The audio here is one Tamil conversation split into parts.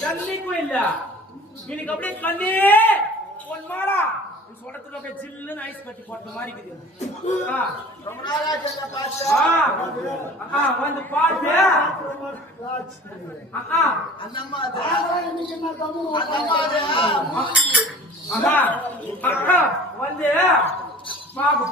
ஜல்லிக்கும் இல்ல இன்னைக்கு அப்படியே கண்ணே ஒன் மாடா சொடத்துல அப்படியே ஜில்லுன்னு ஐஸ் கட்டி போட்ட மாதிரி இருக்குது. ரொம்ப நாளா வந்து பாட்டு வந்து பாக்க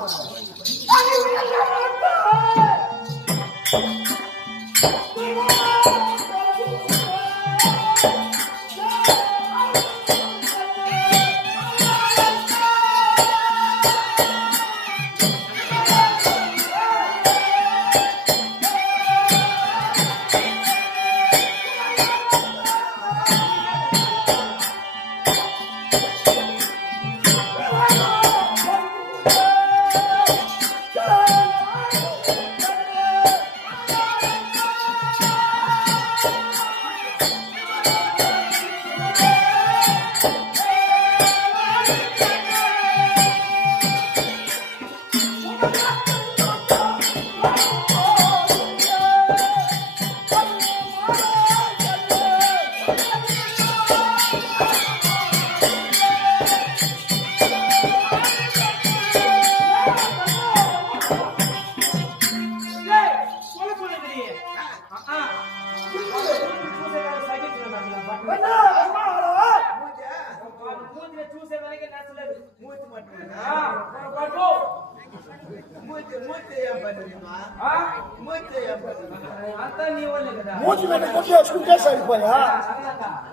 మూతి మీద కొట్టేసుకుంటే సరిపోయా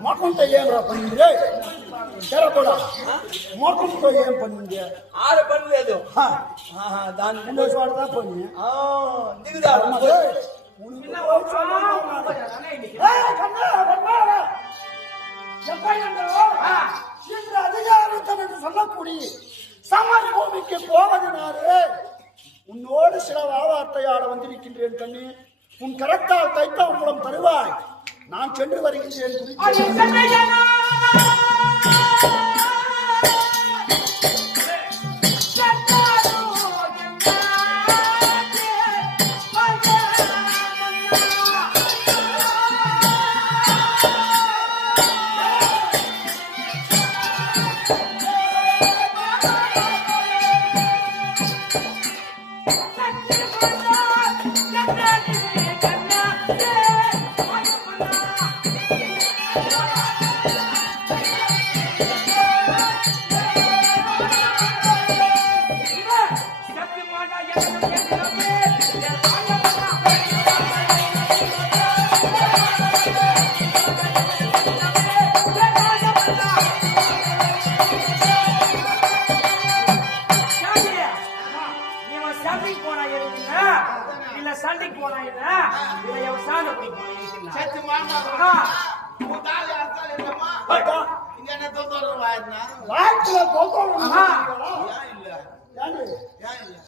మొఖంతో ఏం రా పనింది తెరపడా మొఖంతో ఏం పనింది ఆరు పని లేదు దాని ఉండేసి వాడదా పని దిగుదా இந்த அதிகாரத்தம் என்று சொல்லக்கூடிய சமர பூமிக்கு போவதனாலே உன்னோடு சில வார்த்தையாட வந்திருக்கின்றேன் கண்ணி. உன் கரத்தால் தைத்த உன்னிடம் தருவாய். நான் சென்று வருகின்றேன். சண்டைக்கு போனா இல்ல சாண்ட போய்